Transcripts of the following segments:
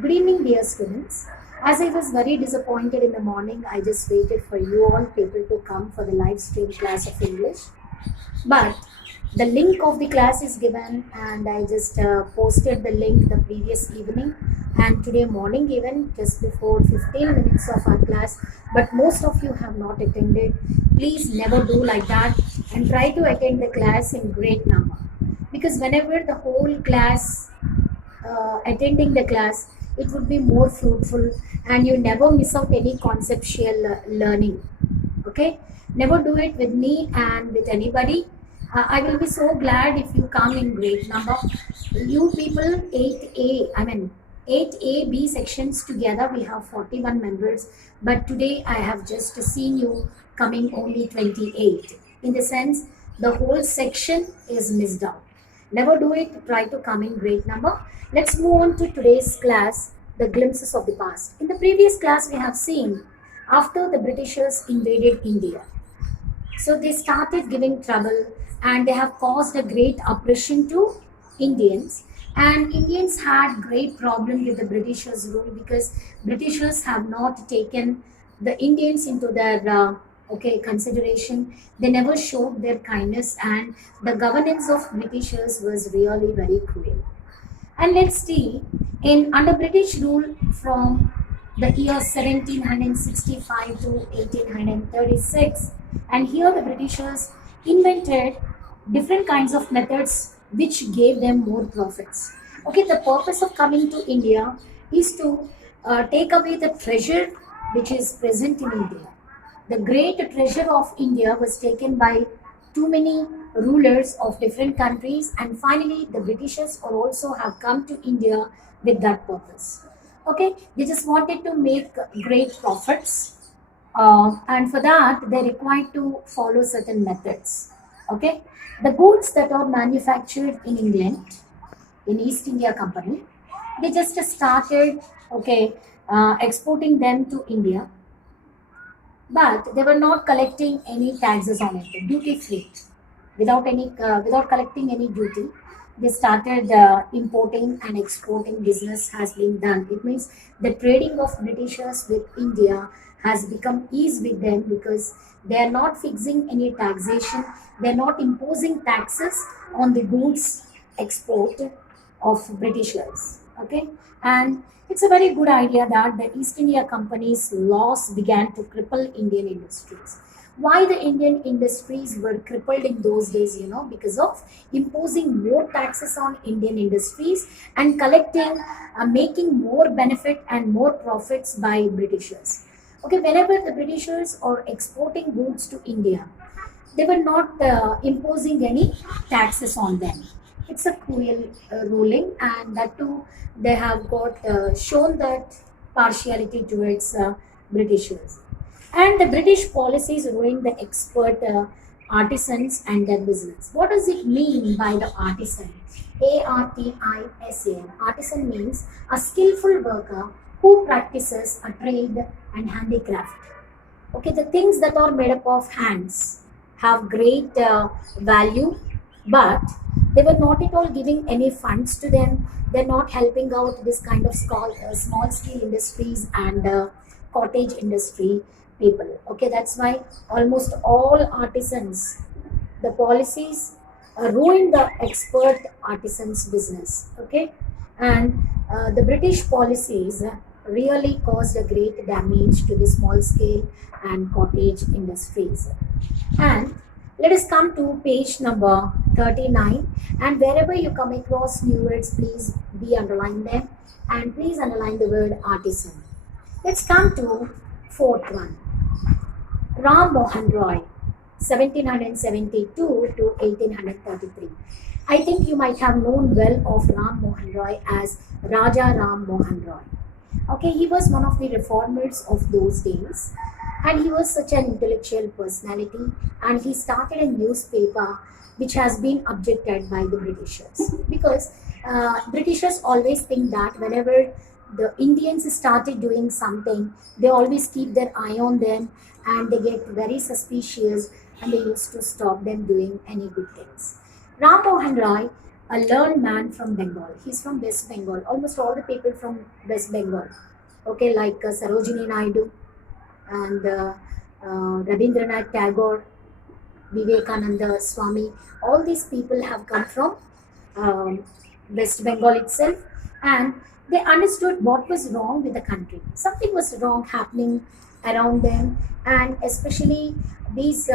Good evening, dear students. As I was very disappointed in the morning, I just waited for you all people to come for the live stream class of English. But the link of the class is given, and I just posted the link the previous evening and today morning, even just before 15 minutes of our class. But most of you have not attended. Please never do like that and try to attend the class in great number, because whenever the whole class attending the class, it would be more fruitful and you never miss out any conceptual learning. Okay, never do it with me and with anybody. I will be so glad if you come in great number. You people 8A, I mean 8A B sections together, we have 41 members, but today I have just seen you coming only 28. In the sense, the whole section is missed out. Never do it, try to come in great number. Let's move on to today's class, the glimpses of the past. In the previous class, we have seen after the Britishers invaded India. So they started giving trouble and they have caused a great oppression to Indians. And Indians had great problem with the Britishers rule because Britishers have not taken the Indians into their consideration. They never showed their kindness, and the governance of Britishers was really very cruel. And let's see, in under British rule from the year 1765 to 1836, and here the Britishers invented different kinds of methods which gave them more profits. Okay, the purpose of coming to India is to take away the treasure which is present in India. The great treasure of India was taken by too many rulers of different countries, and finally the Britishers also have come to India with that purpose. Okay, they just wanted to make great profits, and for that they required to follow certain methods. Okay, the goods that are manufactured in England, in East India Company, they just started exporting them to India, but they were not collecting any taxes on it, duty free, without collecting any duty. They started importing and exporting. Business has been done. It means the trading of Britishers with India has become ease with them because they are not fixing any taxation. They are not imposing taxes on the goods export of Britishers. Okay, and it's a very good idea that the East India Company's loss began to cripple Indian industries. Why the Indian industries were crippled in those days, because of imposing more taxes on Indian industries and collecting, making more benefit and more profits by Britishers. Okay, whenever the Britishers are exporting goods to India, they were not imposing any taxes on them. It's a cruel ruling, and that too they have got shown that partiality towards Britishers. And the British policies ruined the expert artisans and their business. What does it mean by the artisan? Artisan. Artisan means a skillful worker who practices a trade and handicraft. Okay, the things that are made up of hands have great value, but they were not at all giving any funds to them. They're not helping out this kind of small scale industries and cottage industry people. Okay, that's why almost all artisans, the policies ruined the expert artisans business. Okay, and the British policies really caused a great damage to the small scale and cottage industries. And let us come to page number 39, and wherever you come across new words, please be underline them, and please underline the word artisan. Let's come to fourth one. Ram Mohan Roy, 1772 to 1833. I think you might have known well of Ram Mohan Roy as Raja Ram Mohan Roy. Okay, he was one of the reformers of those days, and he was such an intellectual personality, and he started a newspaper which has been objected by the Britishers, because Britishers always think that whenever the Indians started doing something, they always keep their eye on them and they get very suspicious, and they used to stop them doing any good things. Ram Mohan Roy a learned man from Bengal. He's from West Bengal. Almost all the people from West Bengal. Okay, like Sarojini Naidu and Rabindranath Tagore, Vivekananda Swami. All these people have come from um, West Bengal itself, and they understood what was wrong with the country. Something was wrong happening around them, and especially these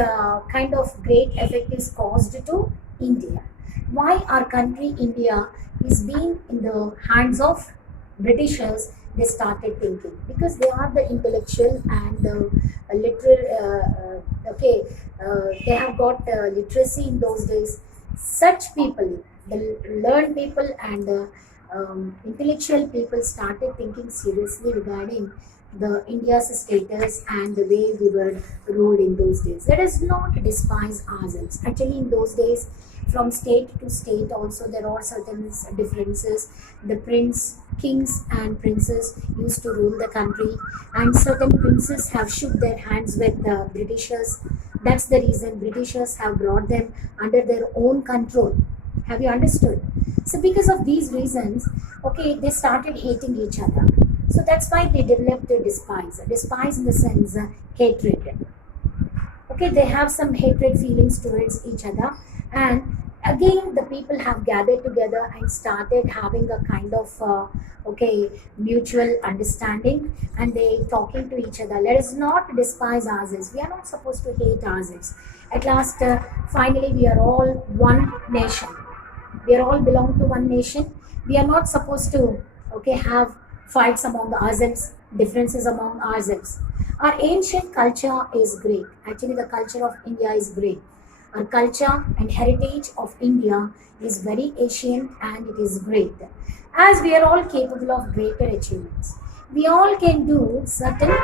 kind of great effect is caused to India. Why our country, India, is being in the hands of Britishers? They started thinking because they are the intellectual and the literal. Okay, they have got literacy in those days. Such people, the learned people and the intellectual people started thinking seriously regarding the India's status and the way we were ruled in those days. Let us not despise ourselves. Actually, in those days, from state to state, also there are certain differences. The kings, and princes used to rule the country, and certain princes have shook their hands with the Britishers. That's the reason Britishers have brought them under their own control. Have you understood? So because of these reasons, okay, they started hating each other. So that's why they developed a despise. A despise in the sense hatred. Okay, they have some hatred feelings towards each other, and again the people have gathered together and started having a kind of okay, mutual understanding, and they talking to each other. Let us not despise ourselves. We are not supposed to hate ourselves. At last, finally, we are all one nation. We are all belong to one nation. We are not supposed to, okay, have fights among ourselves, differences among ourselves. Our ancient culture is great. Actually, the culture of India is great. Our culture and heritage of India is very ancient and it is great. As we are all capable of greater achievements, we all can do certain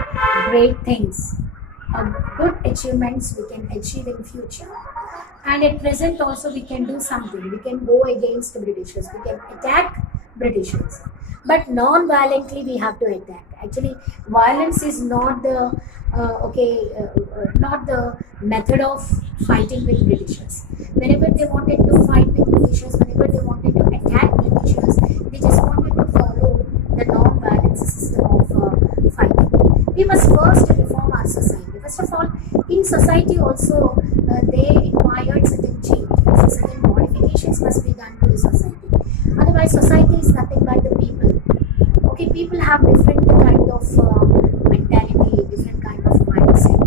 great things. Good achievements we can achieve in future, and at present also we can do something. We can go against the Britishers, we can attack Britishers, but non-violently we have to attack. Actually, violence is not the not the method of fighting with Britishers. Whenever they wanted to fight with Britishers, whenever they wanted to attack Britishers, they just wanted to follow the non-violence system of fighting. We must first reform our society. First of all, in society also, they required certain changes, certain modifications must be done to the society. Otherwise, society is nothing but the people. Okay, people have different kind of mentality, different kind of mindset.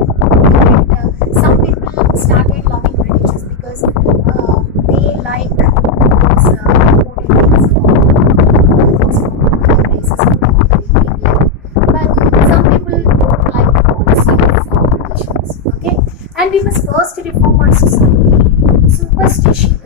And some people started loving religions because they like those important things from other places of India. But some people don't like the policy of religions. Okay, and we must first reform our society.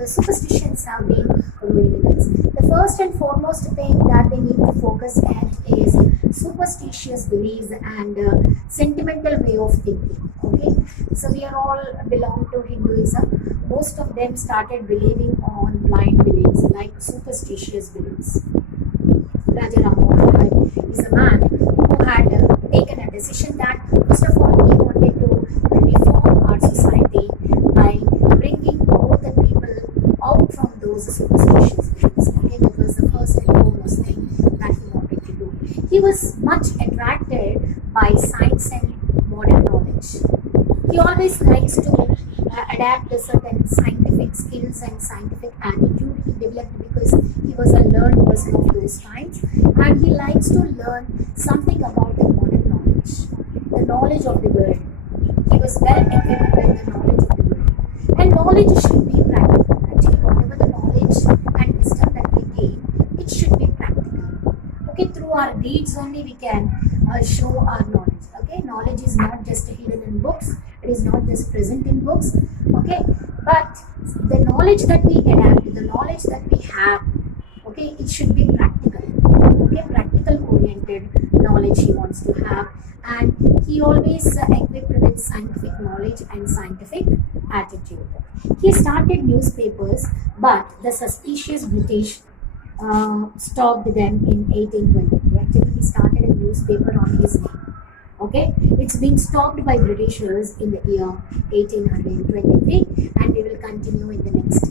Superstitions have been ruining us. The first and foremost thing that they need to focus at is superstitious beliefs and sentimental way of thinking. Okay, so we are all belong to Hinduism. Most of them started believing on blind beliefs like superstitious beliefs. Raja Ramohan Roy is a man who had taken a decision that first of all he wanted to reform our society by bringing all the people out from those superstitious beliefs. Okay, that was the first and foremost thing that he wanted to do. He was much attracted by science and modern knowledge. He always likes to adapt to certain scientific skills and scientific attitude he developed because he was a learned person of those times, and he likes to learn something about the modern knowledge, the knowledge of the world. He was well equipped with the knowledge of the world, and knowledge should be practical. Actually, whatever the knowledge and wisdom that we gain, it should be practical. Okay, through our deeds only we can show our knowledge. Okay, knowledge is not just hidden in books, it is not just present in books. Okay, but the knowledge that we adapt, the knowledge that we have, okay, it should be practical. Okay, practical oriented knowledge he wants to have, and he always equipped with scientific knowledge and scientific attitude. He started newspapers, but the suspicious British stopped them in 1820. Actually, he started a newspaper on his name. Okay, it's been stopped by Britishers in the year 1823, and we will continue in the next